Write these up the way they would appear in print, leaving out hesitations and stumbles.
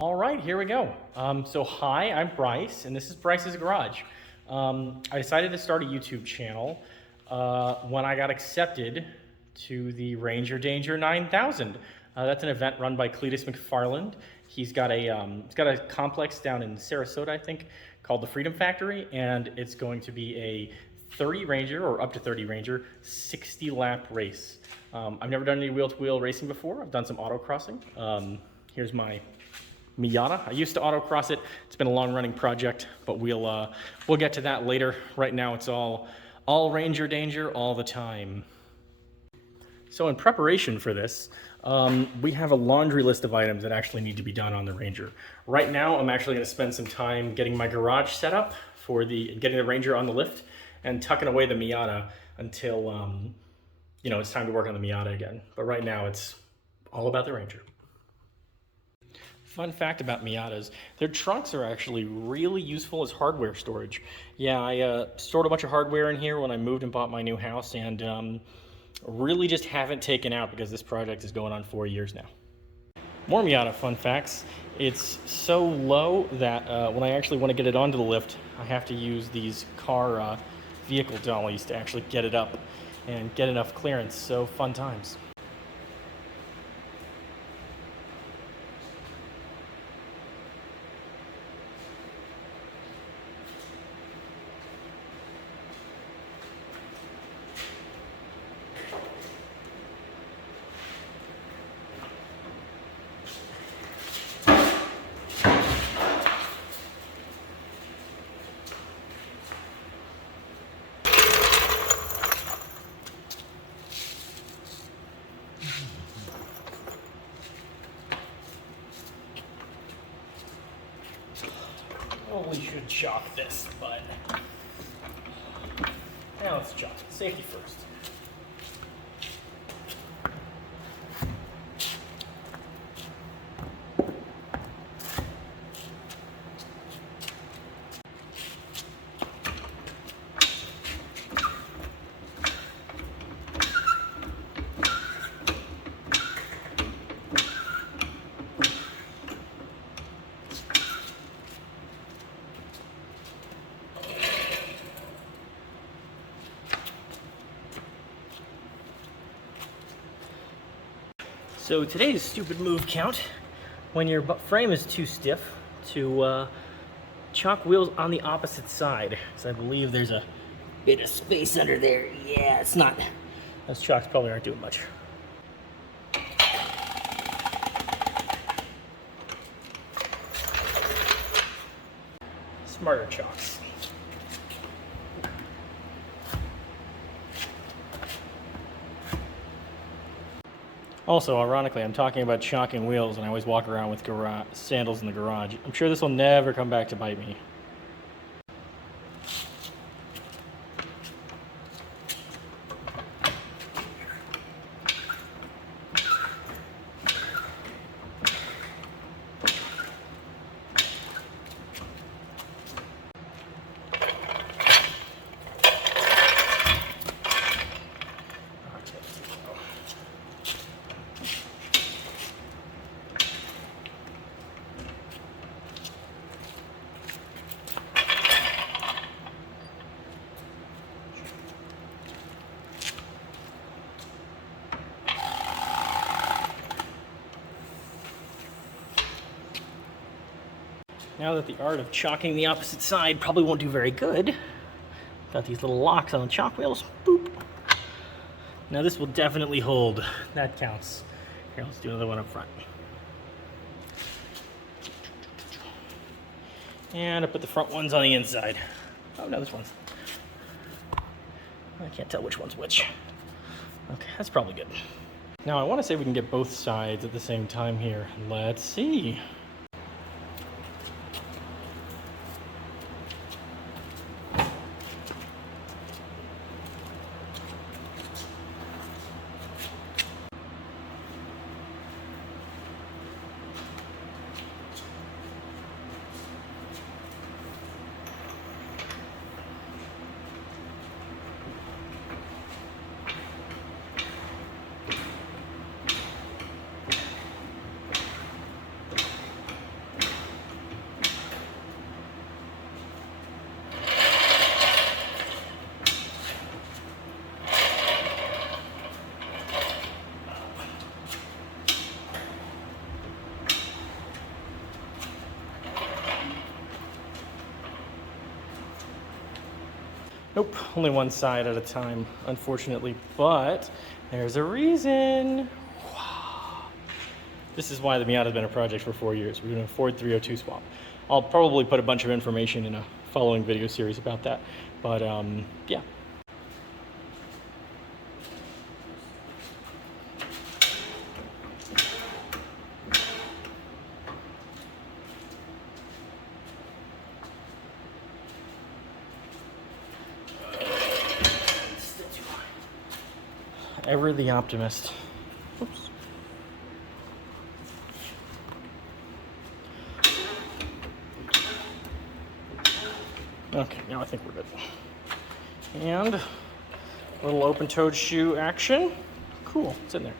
All right, here we go. So hi, I'm Bryce, and this is Bryce's Garage. I decided to start a YouTube channel when I got accepted to the Ranger Danger 9000. That's an event run by Cletus McFarland. He's got a complex down in Sarasota, I think, called the Freedom Factory, and it's going to be a 30 Ranger, or up to 30 Ranger, 60-lap race. I've never done any wheel-to-wheel racing before. I've done some autocrossing. Here's my Miata. I used to autocross it. It's been a long-running project, but we'll get to that later. Right now, it's all Ranger Danger all the time. So in preparation for this, we have a laundry list of items that actually need to be done on the Ranger. Right now, I'm actually going to spend some time getting my garage set up for getting the Ranger on the lift and tucking away the Miata until it's time to work on the Miata again. But right now, it's all about the Ranger. Fun fact about Miatas, their trunks are actually really useful as hardware storage. Yeah, I stored a bunch of hardware in here when I moved and bought my new house, and really just haven't taken out because this project is going on 4 years now. More Miata fun facts. It's so low that when I actually want to get it onto the lift, I have to use these car vehicle dollies to actually get it up and get enough clearance, so fun times. Probably should chalk this, but now let's chalk it. Safety first. So today's stupid move count, when your frame is too stiff, to chalk wheels on the opposite side. Because I believe there's a bit of space under there. Yeah, it's not. Those chocks probably aren't doing much. Smarter chocks. Also, ironically, I'm talking about chalking wheels, and I always walk around with sandals in the garage. I'm sure this will never come back to bite me. Now that the art of chalking the opposite side probably won't do very good, got these little locks on the chalk wheels. Boop. Now this will definitely hold. That counts. Here, let's do another one up front. And I put the front ones on the inside. Oh, no, this one's. I can't tell which one's which. Okay, that's probably good. Now I want to say we can get both sides at the same time here. Let's see. Nope, only one side at a time, unfortunately, but there's a reason. Wow. This is why the Miata's been a project for 4 years. We're doing a Ford 302 swap. I'll probably put a bunch of information in a following video series about that, but yeah. Ever the optimist. Oops. Okay, now I think we're good. And a little open-toed shoe action. Cool, it's in there.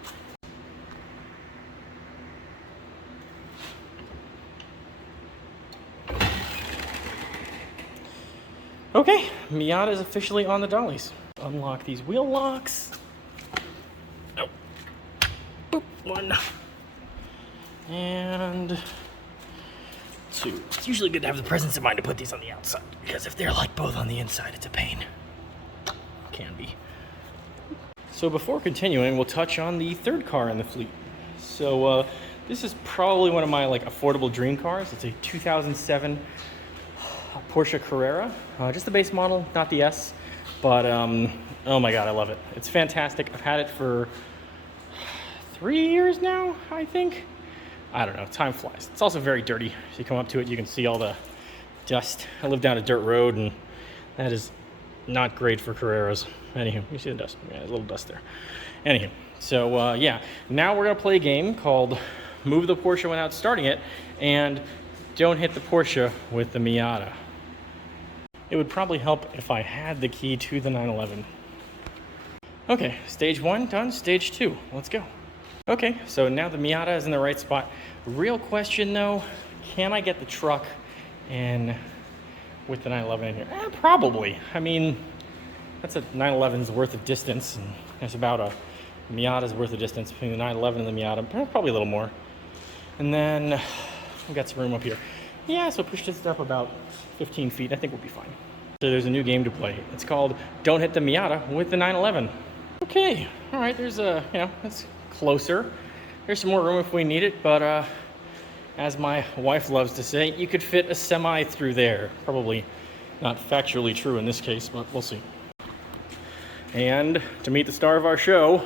Okay, Miata is officially on the dollies. Unlock these wheel locks. Oh. Boop, 1. And 2. It's usually good to have the presence of mind to put these on the outside, because if they're like both on the inside, it's a pain. Can be. So before continuing, we'll touch on the third car in the fleet. So this is probably one of my affordable dream cars. It's a 2007 Porsche Carrera, just the base model, not the S, but oh my god, I love it. It's fantastic. I've had it for 3 years now, I think. I don't know, time flies. It's also very dirty. If you come up to it, you can see all the dust. I live down a dirt road, and that is not great for Carreras. Anywho, you see the dust. Yeah, there's a little dust there. Anywho, so yeah, now we're gonna play a game called Move the Porsche Without Starting It, and Don't Hit the Porsche with the Miata. It would probably help if I had the key to the 911. Okay, stage 1 done, stage 2, let's go. Okay, so now the Miata is in the right spot. Real question though, can I get the truck in with the 911 in here? Probably. I mean, that's a 911's worth of distance, and there's about a Miata's worth of distance between the 911 and the Miata, probably a little more. And then we've got some room up here. Yeah, so push this up about 15 feet. I think we'll be fine. So there's a new game to play. It's called Don't Hit the Miata with the 911. Okay, all right, there's a, it's closer. There's some more room if we need it, but as my wife loves to say, you could fit a semi through there. Probably not factually true in this case, but we'll see. And to meet the star of our show,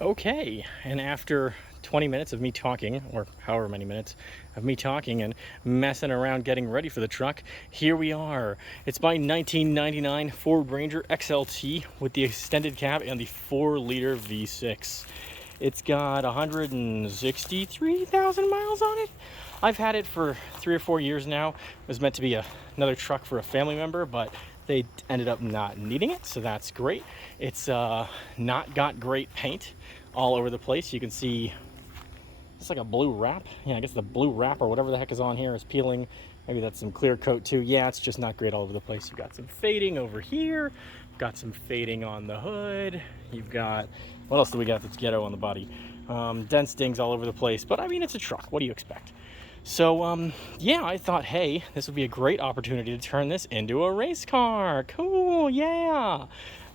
okay, and after 20 minutes of me talking, or however many minutes of me talking and messing around getting ready for the truck, here we are. It's my 1999 Ford Ranger XLT with the extended cab and the 4-liter V6. It's got 163,000 miles on it. I've had it for 3 or 4 years now. It was meant to be another truck for a family member, but they ended up not needing it, so that's great. It's not got great paint all over the place. You can see it's like a blue wrap. Yeah, I guess the blue wrap or whatever the heck is on here is peeling. Maybe that's some clear coat too. Yeah, it's just not great all over the place. You've got some fading over here. Got some fading on the hood. You've got, what else do we got that's ghetto on the body? Dent stings all over the place. But I mean, it's a truck. What do you expect? So, yeah, I thought, hey, this would be a great opportunity to turn this into a race car. Cool, yeah.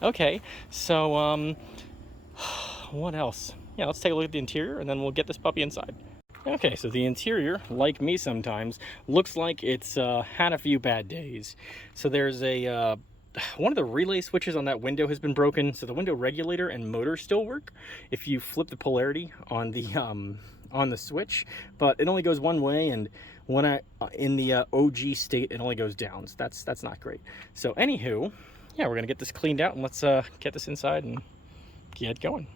Okay, so, what else? Yeah, let's take a look at the interior, and then we'll get this puppy inside. Okay, so the interior, like me sometimes, looks like it's had a few bad days. So there's a one of the relay switches on that window has been broken, so the window regulator and motor still work if you flip the polarity on the switch, but it only goes one way, and when in the OG state, it only goes down. So that's not great. So anywho, yeah, we're gonna get this cleaned out, and let's get this inside and get going.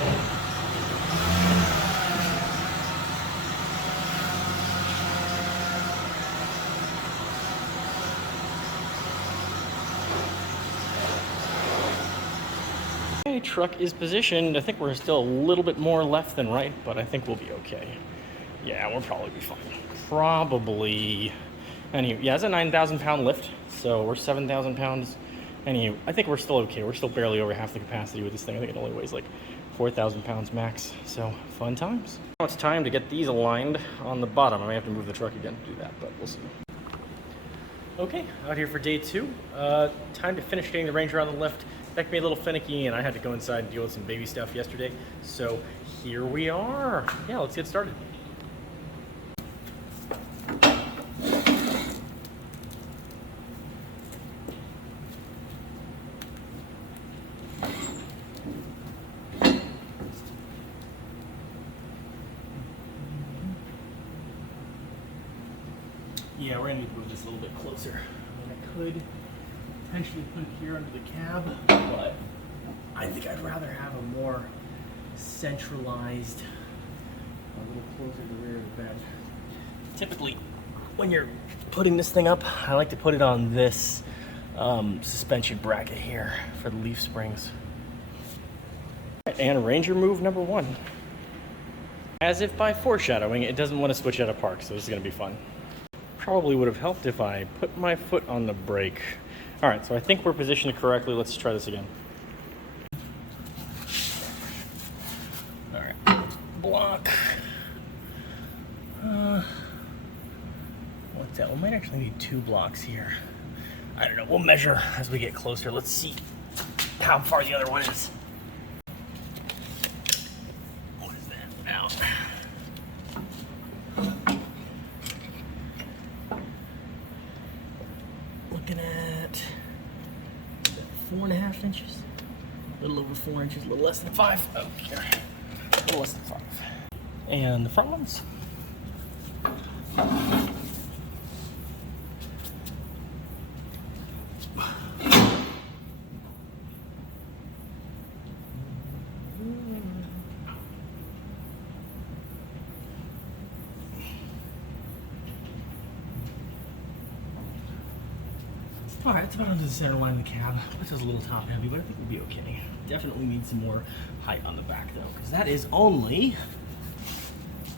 Okay, truck is positioned. I think we're still a little bit more left than right, but I think we'll be okay. Yeah, we'll probably be fine. Probably. Anyway, yeah, it's a 9,000 pound lift, so we're 7,000 pounds. Anyway, I think we're still okay. We're still barely over half the capacity with this thing. I think it only weighs like 4,000 pounds max. So fun times. Now it's time to get these aligned on the bottom. I may have to move the truck again to do that, but we'll see. Okay, out here for day 2. Time to finish getting the Ranger on the lift. Beck made a little finicky, and I had to go inside and deal with some baby stuff yesterday. So here we are. Yeah, let's get started. Yeah, we're gonna need to move this a little bit closer. I could potentially put it here under the cab, but I think I'd rather have a more centralized, a little closer to the rear of the bed. Typically, when you're putting this thing up, I like to put it on this suspension bracket here for the leaf springs. And Ranger move number 1. As if by foreshadowing, it doesn't want to switch out of park, so this is gonna be fun. Probably would have helped if I put my foot on the brake. All right, so I think we're positioned correctly. Let's try this again. All right, block. What's that? We might actually need 2 blocks here. I don't know, we'll measure as we get closer. Let's see how far the other one is. What is that? Out. Looking at 4.5 inches, a little over 4 inches, a little less than 5. Okay, a little less than 5. And the front ones. All right, it's about under the center line of the cab, which is a little top heavy, but I think we'll be okay. Definitely need some more height on the back though, because that is only,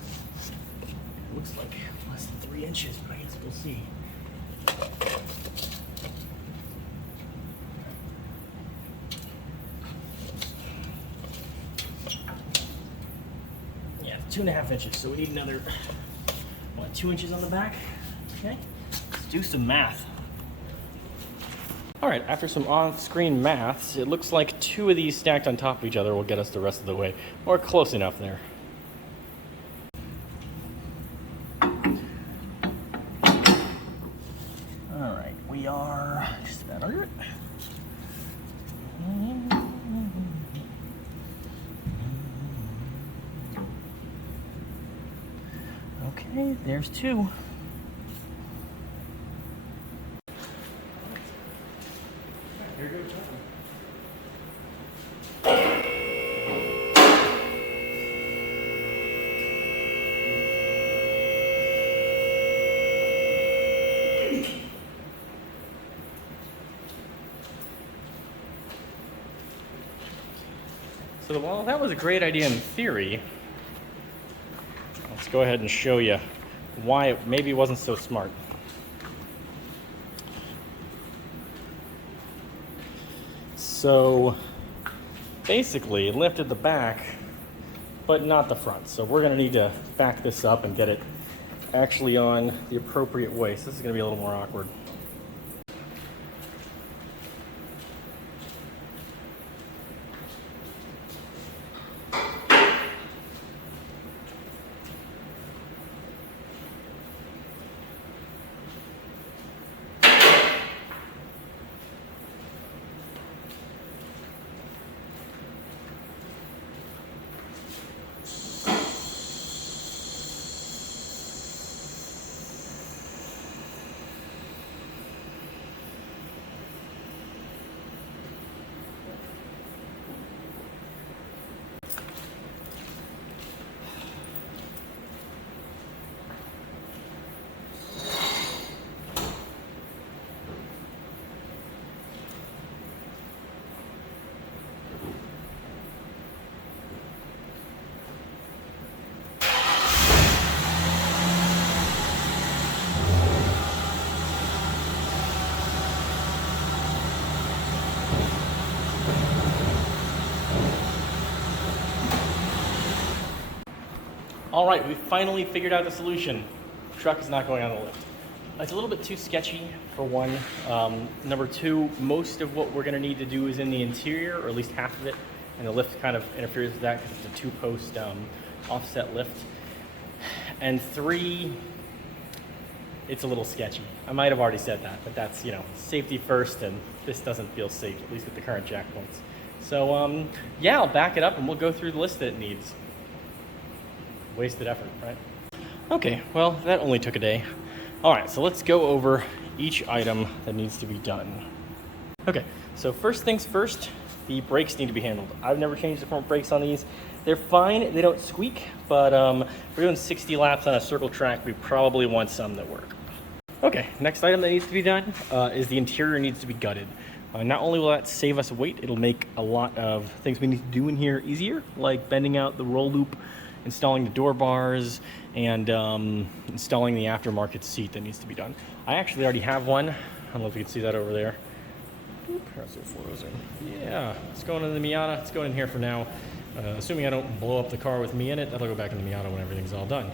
it looks like less than 3 inches, but I guess we'll see. Yeah, 2.5 inches, so we need another, what, 2 inches on the back? Okay, let's do some math. All right, after some on-screen maths, it looks like 2 of these stacked on top of each other will get us the rest of the way, or close enough there. All right, we are just about under it. Okay, there's 2. Here goes nothing. So while that was a great idea in theory, let's go ahead and show you why it maybe wasn't so smart. So basically it lifted the back, but not the front. So we're gonna need to back this up and get it actually on the appropriate way. So this is gonna be a little more awkward. All right, we finally figured out the solution. Truck is not going on the lift. It's a little bit too sketchy, for one. Number two, most of what we're gonna need to do is in the interior, or at least half of it, and the lift kind of interferes with that because it's a two-post offset lift. And three, it's a little sketchy. I might have already said that, but that's, you know, safety first, and this doesn't feel safe, at least with the current jack points. So, yeah, I'll back it up and we'll go through the list that it needs. Wasted effort, right? Okay, well, that only took a day. All right, so let's go over each item that needs to be done. Okay, so first things first, the brakes need to be handled. I've never changed the front brakes on these. They're fine, they don't squeak, but if we're doing 60 laps on a circle track, we probably want some that work. Okay, next item that needs to be done is the interior needs to be gutted. Not only will that save us weight, it'll make a lot of things we need to do in here easier, like bending out the roll loop, installing the door bars, and installing the aftermarket seat that needs to be done. I actually already have one. I don't know if you can see that over there. Yeah, it's going in the Miata. It's going in here for now. Assuming I don't blow up the car with me in it, that'll go back in the Miata when everything's all done.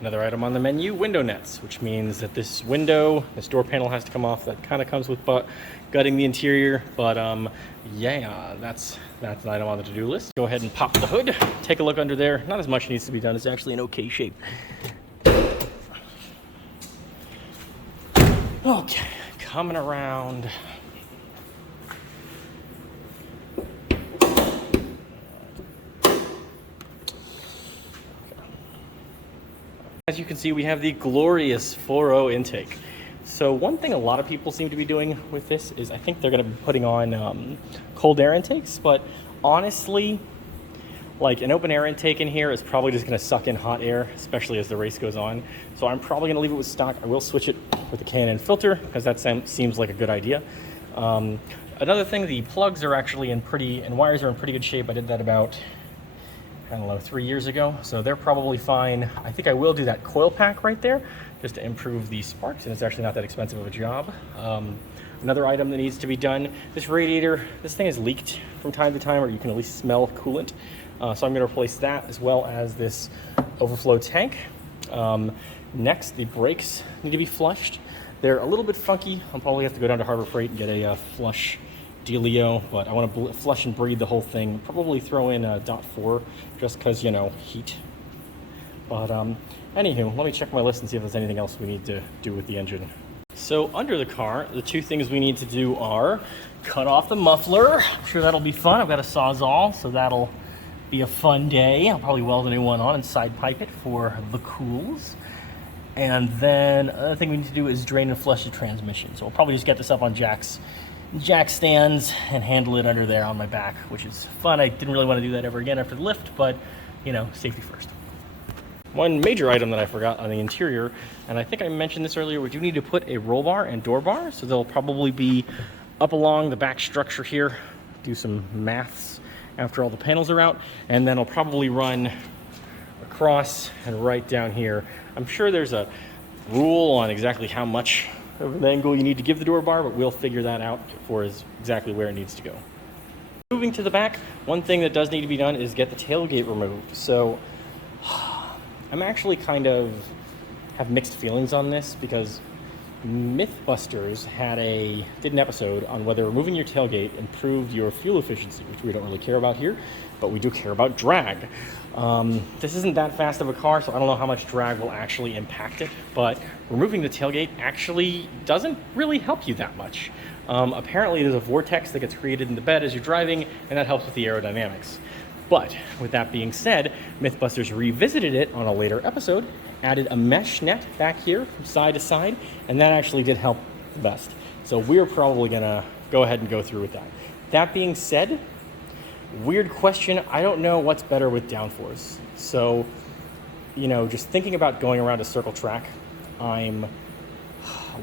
Another item on the menu, window nets, which means that this window, this door panel has to come off. That kind of comes with gutting the interior, but yeah, that's an item on the to-do list. Go ahead and pop the hood, take a look under there. Not as much needs to be done. It's actually in okay shape. Okay, coming around. As you can see, we have the glorious 4.0 intake. So one thing a lot of people seem to be doing with this is I think they're going to be putting on cold air intakes, but honestly, like an open air intake in here is probably just going to suck in hot air, especially as the race goes on. So I'm probably going to leave it with stock. I will switch it with a K&N filter because that seems like a good idea. Another thing, the plugs are actually and wires are in pretty good shape. I did that about, I don't know, 3 years ago, so they're probably fine. I think I will do that coil pack right there just to improve the sparks, and it's actually not that expensive of a job. Another item that needs to be done, this radiator, this thing has leaked from time to time, or you can at least smell coolant. So I'm gonna replace that as well as this overflow tank. Next, the brakes need to be flushed. They're a little bit funky. I'll probably have to go down to Harbor Freight and get a flush dealio, but I want to flush and breathe the whole thing. Probably throw in a .4 just because, you know, heat. But anywho, let me check my list and see if there's anything else we need to do with the engine. So under the car, the two things we need to do are cut off the muffler. I'm sure that'll be fun. I've got a Sawzall, so that'll be a fun day. I'll probably weld a new one on and side pipe it for the cools. And then another thing we need to do is drain and flush the transmission. So we'll probably just get this up on jack stands and handle it under there on my back, which is fun. I didn't really want to do that ever again after the lift, but you know, safety first. One major item that I forgot on the interior, and I think I mentioned this earlier, we do need to put a roll bar and door bar, so they'll probably be up along the back structure here. Do some maths after all the panels are out, and then I'll probably run across and right down here. I'm sure there's a rule on exactly how much of an angle you need to give the door bar, but we'll figure that out for exactly where it needs to go. Moving to the back, one thing that does need to be done is get the tailgate removed. So I'm actually have mixed feelings on this because Mythbusters did an episode on whether removing your tailgate improved your fuel efficiency, which we don't really care about here, but we do care about drag. This isn't that fast of a car, so I don't know how much drag will actually impact it, but removing the tailgate actually doesn't really help you that much. Apparently there's a vortex that gets created in the bed as you're driving, and that helps with the aerodynamics. But with that being said, Mythbusters revisited it on a later episode, added a mesh net back here from side to side, and that actually did help the best. So we're probably gonna go ahead and go through with that. That being said, weird question, I don't know what's better with downforce. So, you know, just thinking about going around a circle track, I'm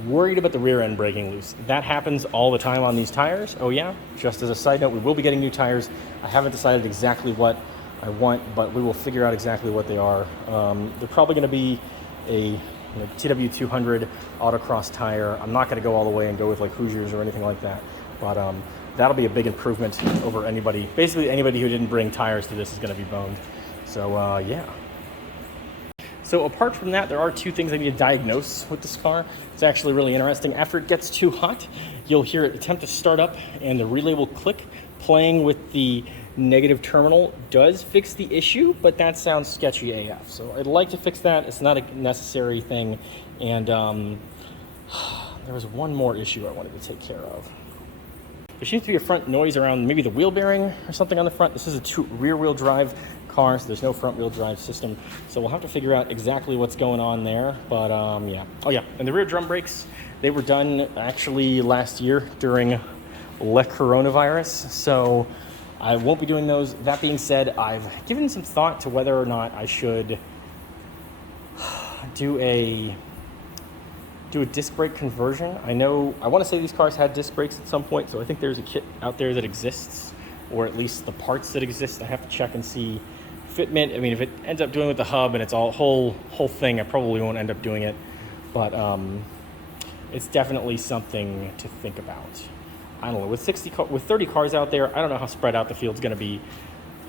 worried about the rear end breaking loose. That happens all the time on these tires. Oh yeah, just as a side note, we will be getting new tires. I haven't decided exactly what I want, but we will figure out exactly what they are. They're probably gonna be a TW200 autocross tire. I'm not gonna go all the way and go with like Hoosiers or anything like that, but that'll be a big improvement over basically anybody who didn't bring tires to this is gonna be boned. So yeah. So apart from that, there are two things I need to diagnose with this car. It's actually really interesting. After it gets too hot, you'll hear it attempt to start up and the relay will click. Playing with the negative terminal does fix the issue, but that sounds sketchy AF. So I'd like to fix that. It's not a necessary thing. And there was one more issue I wanted to take care of. There seems to be a front noise around maybe the wheel bearing or something on the front. This is a rear-wheel drive car, so there's no front-wheel drive system. So we'll have to figure out exactly what's going on there. But yeah. Oh yeah, and the rear drum brakes, they were done actually last year during le coronavirus. So I won't be doing those. That being said, I've given some thought to whether or not I should do a disc brake conversion. I want to say these cars had disc brakes at some point, so I think there's a kit out there that exists, or at least the parts that exist. I have to check and see fitment. I mean, if it ends up doing with the hub and it's all whole thing, I probably won't end up doing it, but it's definitely something to think about. I don't know, with 30 cars out there, I don't know how spread out the field's going to be.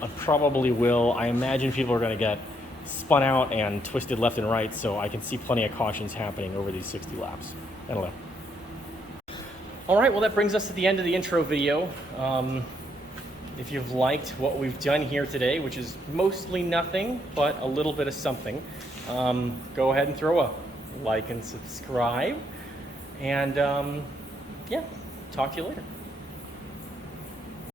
I probably will. I imagine people are going to get spun out and twisted left and right, so I can see plenty of cautions happening over these 60 laps. I don't know. All right, well, that brings us to the end of the intro video. If you've liked what we've done here today, which is mostly nothing, but a little bit of something, go ahead and throw a like and subscribe. And yeah, talk to you later.